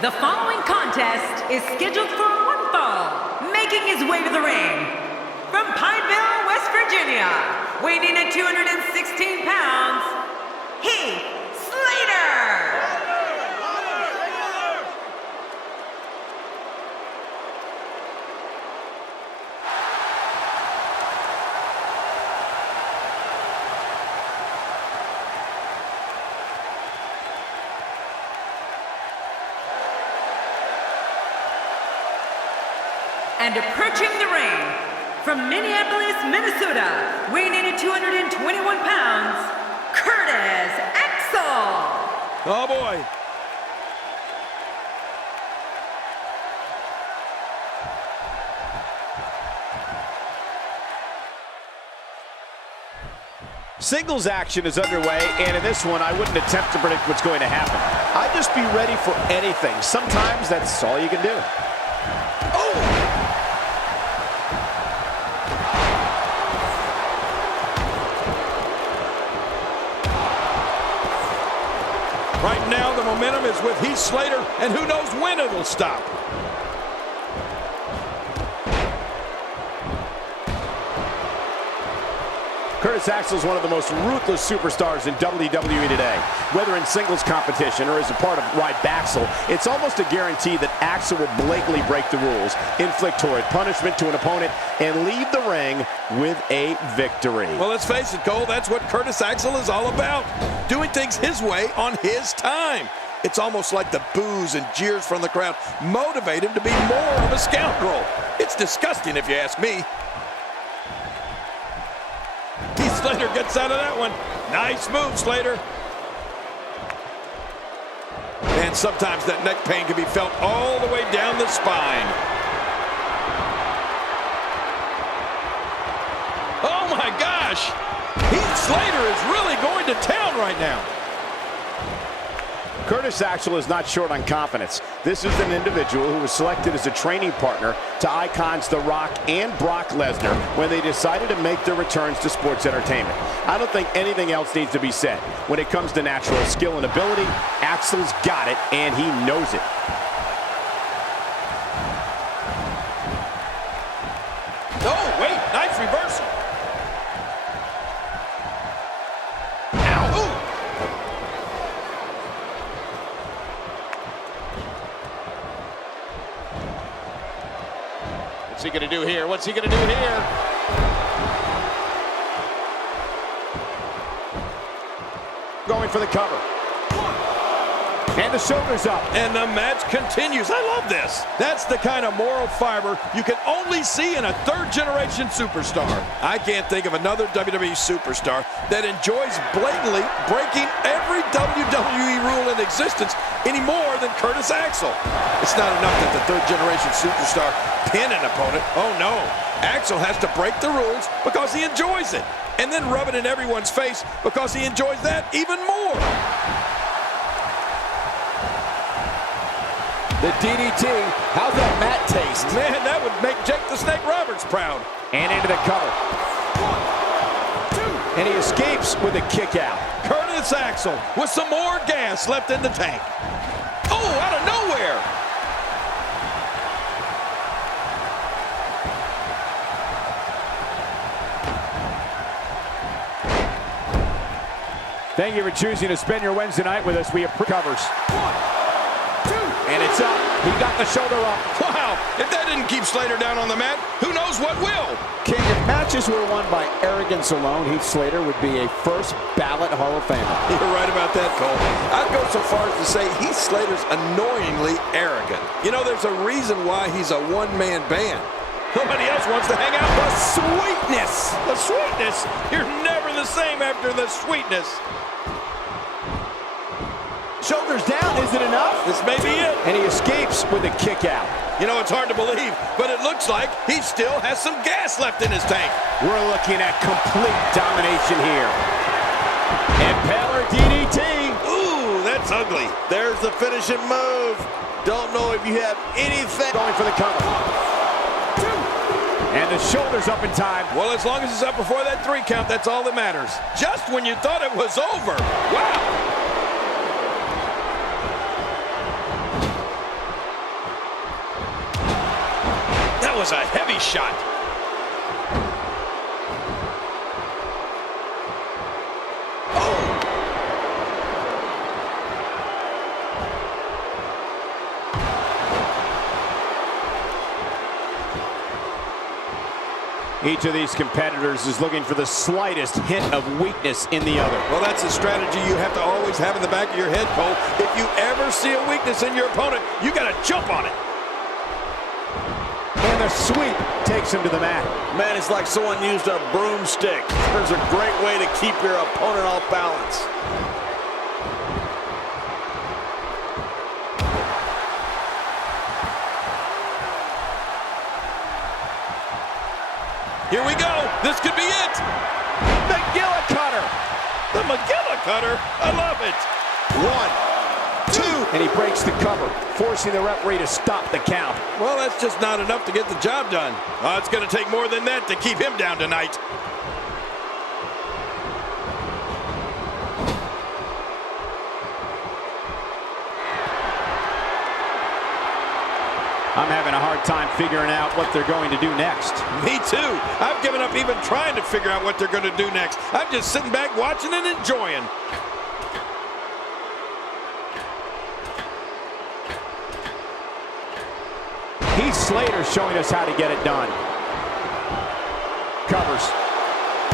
The following contest is scheduled for one fall. Making his way to the ring from Pineville, West Virginia, weighing in at 216 pounds, Heath Slater. And approaching the ring, from Minneapolis, Minnesota, weighing in at 221 pounds, Curtis Axel. Oh boy. Singles action is underway, and in this one, I wouldn't attempt to predict what's going to happen. I'd just be ready for anything. Sometimes that's all you can do. Right now, the momentum is with Heath Slater, and who knows when it'll stop. Curtis Axel is one of the most ruthless superstars in WWE today. Whether in singles competition or as a part of Rybaxel, it's almost a guarantee that Axel will blatantly break the rules, inflict horrid punishment to an opponent, and leave the ring with a victory. Well, let's face it, Cole, that's what Curtis Axel is all about. Doing things his way on his time. It's almost like the boos and jeers from the crowd motivate him to be more of a scoundrel. It's disgusting if you ask me. Heath Slater gets out of that one. Nice move, Slater. And sometimes that neck pain can be felt all the way down the spine. Oh my gosh! Heath Slater is really going to town right now. Curtis Axel is not short on confidence. This is an individual who was selected as a training partner to icons The Rock and Brock Lesnar when they decided to make their returns to sports entertainment. I don't think anything else needs to be said. When it comes to natural skill and ability, Axel's got it, and he knows it. Oh, wait, nice reversal. What's he going to do here? What's he going to do here? Going for the cover. And the shoulders up. And the match continues. I love this. That's the kind of moral fiber you can only see in a third-generation superstar. I can't think of another WWE superstar that enjoys blatantly breaking every WWE rule in existence any more than Curtis Axel. It's not enough that the third-generation superstar pin an opponent. Oh, no. Axel has to break the rules because he enjoys it, and then rub it in everyone's face because he enjoys that even more. The DDT, how's that mat taste? Man, that would make Jake the Snake Roberts proud. And into the cover. 1, 2. And he escapes with a kick out. Curtis Axel with some more gas left in the tank. Oh, out of nowhere. Thank you for choosing to spend your Wednesday night with us. We have covers. 1, 2. And it's up. He got the shoulder up. Wow, if that didn't keep Slater down on the mat, who knows what will? King, if matches were won by arrogance alone, Heath Slater would be a first ballot Hall of Famer. You're right about that, Cole. I'd go so far as to say Heath Slater's annoyingly arrogant. You know, there's a reason why he's a one-man band. Nobody else wants to hang out. The sweetness. The sweetness. You're never the same after the sweetness. Shoulders down, is it enough? This may be it. And he escapes with a kick out. You know, it's hard to believe, but it looks like he still has some gas left in his tank. We're looking at complete domination here. Impaler DDT. Ooh, that's ugly. There's the finishing move. Don't know if you have anything. Going for the cover. 2. And the shoulders up in time. Well, as long as it's up before that 3 count, that's all that matters. Just when you thought it was over. Wow. was a heavy shot. Each of these competitors is looking for the slightest hint of weakness in the other. Well, that's a strategy you have to always have in the back of your head, Cole. If you ever see a weakness in your opponent, you got to jump on it. And the sweep takes him to the mat. Man, it's like someone used a broomstick. There's a great way to keep your opponent off balance. Here we go. This could be it. McGillicudder. The McGillicudder. I love it. 1, 2. And he breaks the cover, forcing the referee to stop the count. Well, that's just not enough to get the job done. It's going to take more than that to keep him down tonight. I'm having a hard time figuring out what they're going to do next. Me too. I've given up even trying to figure out what they're going to do next. I'm just sitting back watching and enjoying. Heath Slater showing us how to get it done. Covers.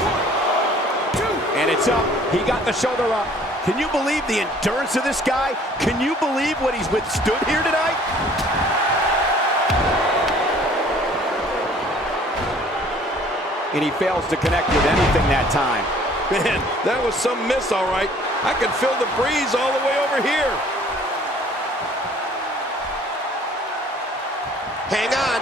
1, 2. And it's up. He got the shoulder up. Can you believe the endurance of this guy? Can you believe what he's withstood here tonight? And he fails to connect with anything that time. Man, that was some miss, all right. I can feel the breeze all the way over here. Hang on.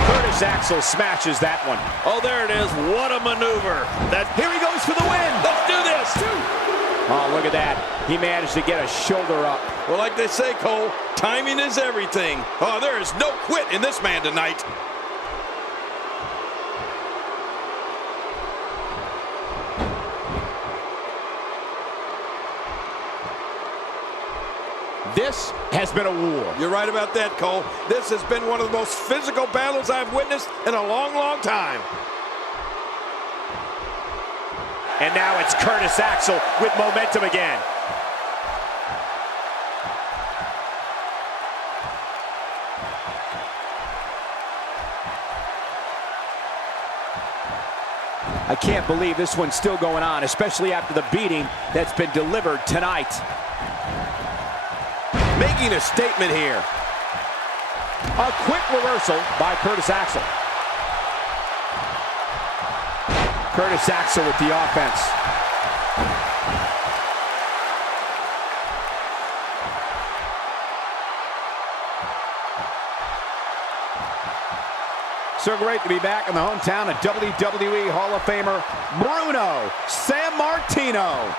Curtis Axel smashes that one. Oh, there it is. What a maneuver. Here he goes for the win. Let's do this. 2. Oh, look at that. He managed to get a shoulder up. Well, like they say, Cole, timing is everything. Oh, there is no quit in this man tonight. This has been a war. You're right about that, Cole. This has been one of the most physical battles I've witnessed in a long, long time. And now it's Curtis Axel with momentum again. I can't believe this one's still going on, especially after the beating that's been delivered tonight. Making a statement here. A quick reversal by Curtis Axel. Curtis Axel with the offense. So great to be back in the hometown of WWE Hall of Famer Bruno Sammartino.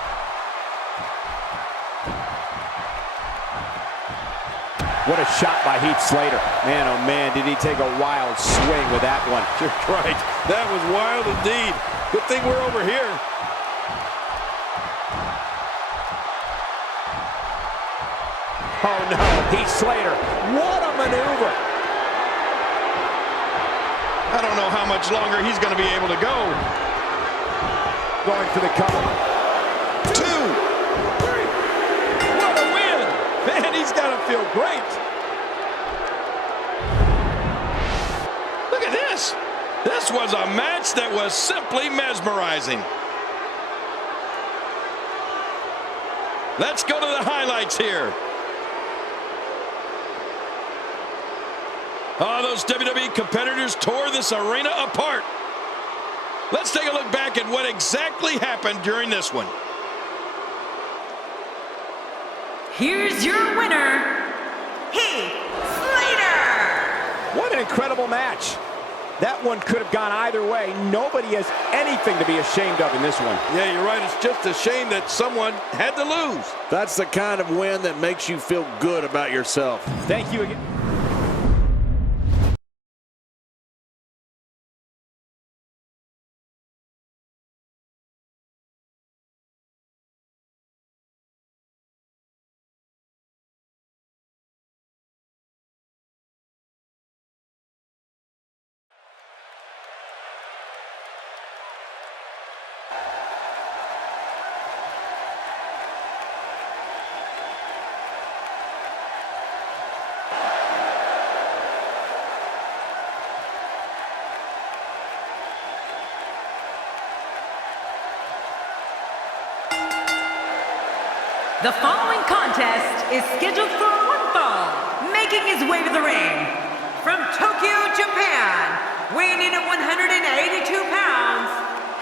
What a shot by Heath Slater. Man, oh man, did he take a wild swing with that one. You're right. That was wild indeed. Good thing we're over here. Oh no, Heath Slater. What a maneuver. I don't know how much longer he's going to be able to go. Going for the cover. 2, 3. What a win. Man, he's got to feel great. Look at this. This was a match that was simply mesmerizing. Let's go to the highlights here. Oh, those WWE competitors tore this arena apart. Let's take a look back at what exactly happened during this one. Here's your winner, Heath Slater. What an incredible match. That one could have gone either way. Nobody has anything to be ashamed of in this one. Yeah, you're right. It's just a shame that someone had to lose. That's the kind of win that makes you feel good about yourself. Thank you again. The following contest is scheduled for one fall, making his way to the ring. From Tokyo, Japan, weighing in at 182 pounds,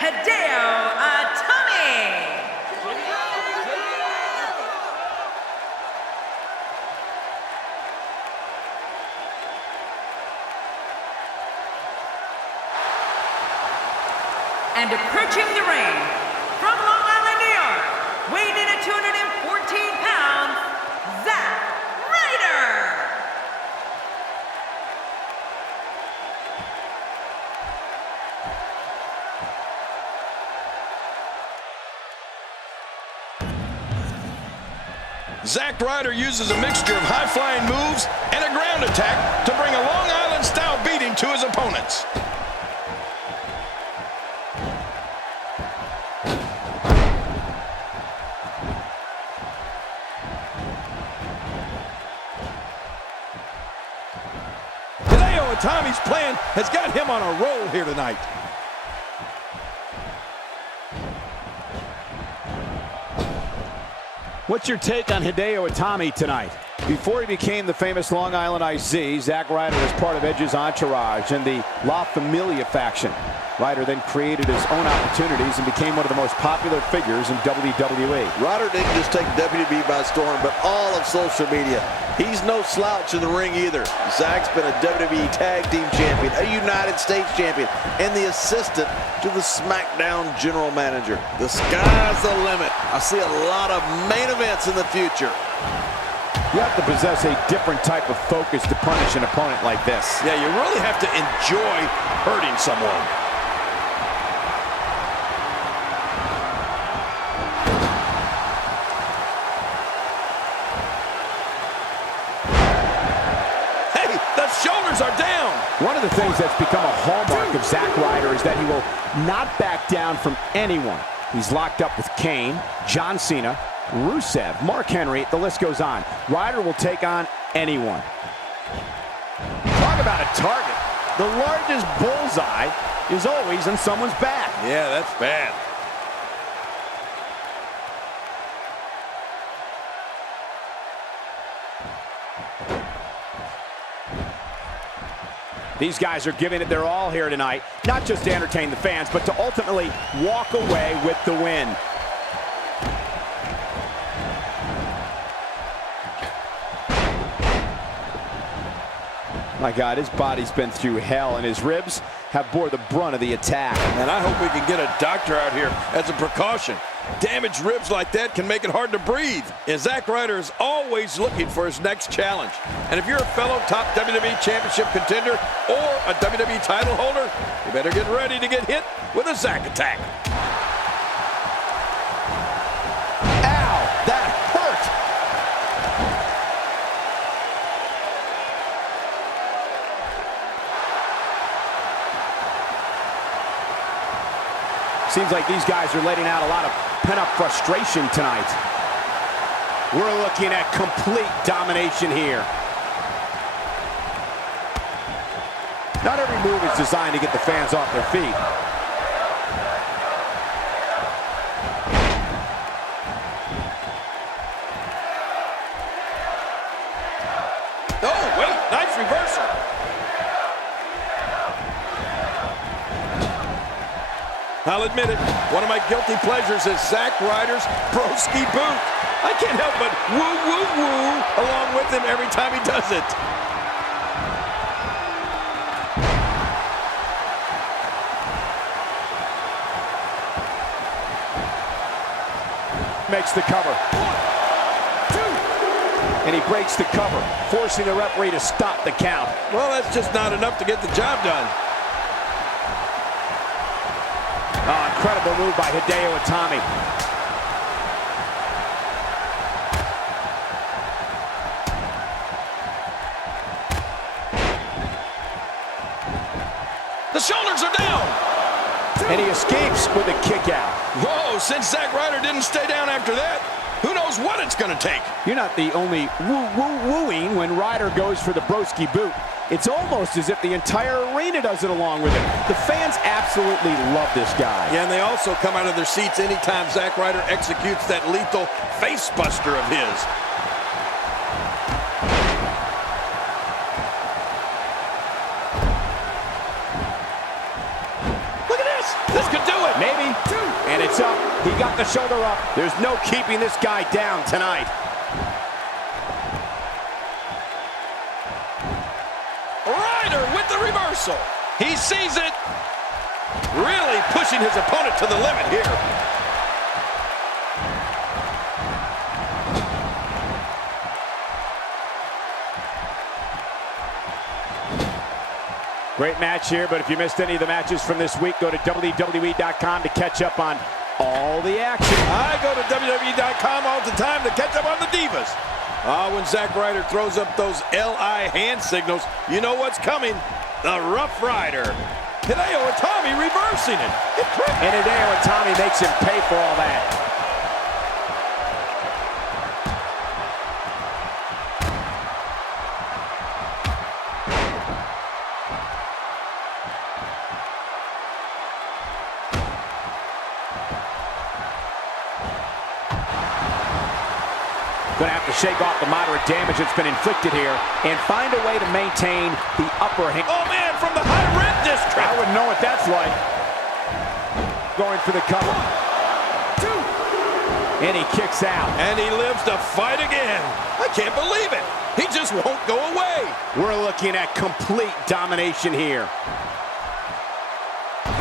Hideo Itami. And approaching the ring, from Long Island, New York, weighing in at 214 pounds, Zack Ryder. Zack Ryder uses a mixture of high-flying moves and a ground attack to bring a Long Island-style beating to his opponents. Hideo Itami's plan has got him on a roll here tonight. What's your take on Hideo Itami tonight? Before he became the famous Long Island IC, Zack Ryder was part of Edge's entourage in the La Familia faction. Ryder then created his own opportunities and became one of the most popular figures in WWE. Ryder didn't just take WWE by storm, but all of social media. He's no slouch in the ring either. Zack's been a WWE Tag Team Champion, a United States Champion, and the assistant to the SmackDown General Manager. The sky's the limit. I see a lot of main events in the future. You have to possess a different type of focus to punish an opponent like this. Yeah, you really have to enjoy hurting someone. Hey, the shoulders are down. One of the things that's become a hallmark of Zack Ryder is that he will not back down from anyone. He's locked up with Kane, John Cena, Rusev, Mark Henry, the list goes on. Ryder will take on anyone. Talk about a target. The largest bullseye is always on someone's back. Yeah, that's bad. These guys are giving it their all here tonight, not just to entertain the fans, but to ultimately walk away with the win. My God, his body's been through hell, and his ribs have bore the brunt of the attack. And I hope we can get a doctor out here as a precaution. Damaged ribs like that can make it hard to breathe. And Zack Ryder is always looking for his next challenge. And if you're a fellow top WWE Championship contender or a WWE title holder, you better get ready to get hit with a Zack attack. Ow, that hurt! Seems like these guys are letting out a lot of pent-up frustration tonight. We're looking at complete domination here. Not every move is designed to get the fans off their feet. Oh, wait, nice reversal. I'll admit it, one of my guilty pleasures is Zack Ryder's broski boot. I can't help but woo, woo, woo along with him every time he does it. Makes the cover. 1, 2. And he breaks the cover, forcing the referee to stop the count. Well, that's just not enough to get the job done. Oh, incredible move by Hideo Itami. The shoulders are down. And he escapes with a kick out. Whoa, since Zack Ryder didn't stay down after that, who knows what it's going to take. You're not the only woo-woo-wooing when Ryder goes for the broski boot. It's almost as if the entire arena does it along with him. The fans absolutely love this guy. Yeah, and they also come out of their seats anytime Zack Ryder executes that lethal face buster of his. Look at this! This could do it! Maybe. And it's up. He got the shoulder up. There's no keeping this guy down tonight. Ryder with the reversal. He sees it. Really pushing his opponent to the limit here. Great match here, but if you missed any of the matches from this week, go to WWE.com to catch up on all the action. I go to WWE.com all the time to catch up on the Divas. When Zack Ryder throws up those LI hand signals, you know what's coming. The Rough Rider. Hideo Itami reversing it. And Hideo Itami makes him pay for all that. Going to have to shake off the moderate damage that's been inflicted here and find a way to maintain the upper hand. Oh, man, from the high red district. I wouldn't know what that's like. Going for the cover. 2. And he kicks out. And he lives to fight again. I can't believe it. He just won't go away. We're looking at complete domination here.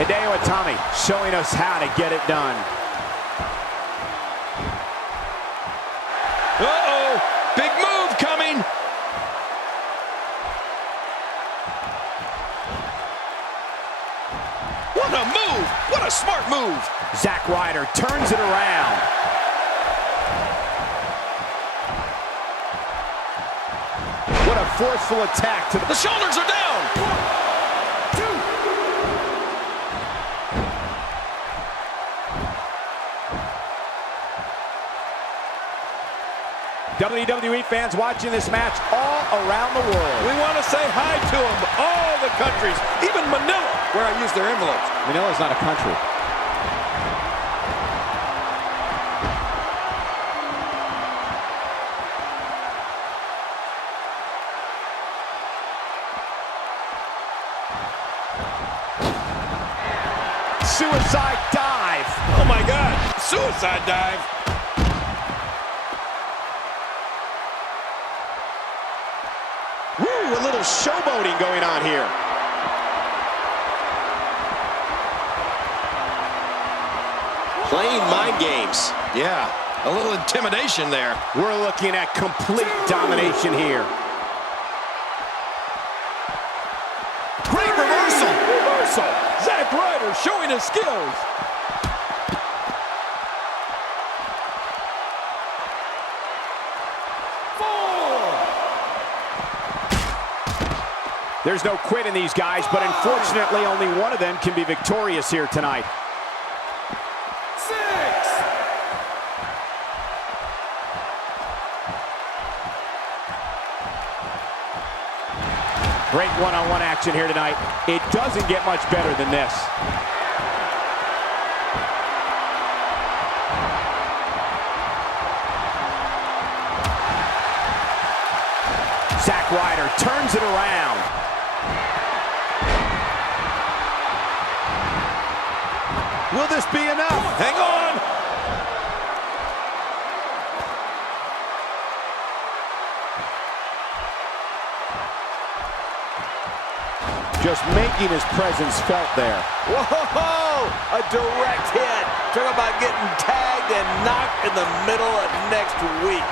Hideo Itami showing us how to get it done. Uh-oh, big move coming. What a move, what a smart move. Zack Ryder turns it around. What a forceful attack to the shoulders are down. 1, 2. WWE fans watching this match all around the world. We want to say hi to them, all the countries, even Manila, where I use their envelopes. Manila's not a country. Suicide dive. Oh my God, suicide dive. A little showboating going on here. Playing mind games. Yeah, a little intimidation there. We're looking at complete domination here. Great reversal. Reversal. Zack Ryder showing his skills. There's no quit in these guys, but unfortunately only one of them can be victorious here tonight. 6. Great one-on-one action here tonight. It doesn't get much better than this. Zack Ryder turns it around. Will this be enough? Hang on. Just making his presence felt there. Whoa! A direct hit. Talk about getting tagged and knocked in the middle of next week.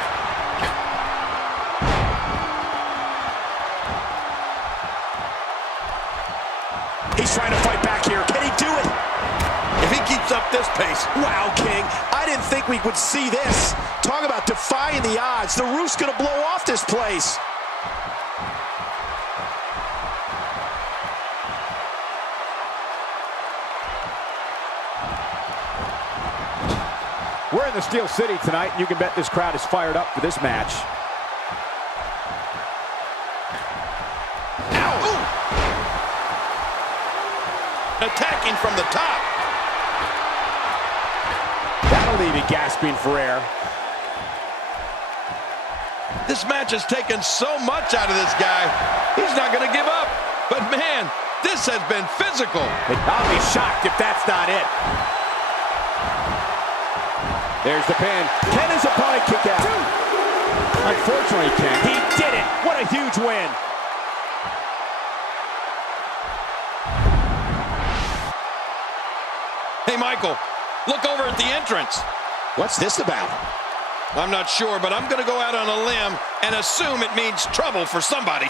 He's trying to fight back here. Can he do it? If he keeps up this pace. Wow, King. I didn't think we would see this. Talk about defying the odds. The roof's going to blow off this place. We're in the Steel City tonight, and you can bet this crowd is fired up for this match. attacking from the top. That'll leave you gasping for air. This match has taken so much out of this guy. He's not going to give up. But man, this has been physical. I'll be shocked if that's not it. There's the pin. Can his opponent kick out? Unfortunately, Ken, he did it. What a huge win. Hey, Michael, look over at the entrance. What's this about? I'm not sure, but I'm going to go out on a limb and assume it means trouble for somebody.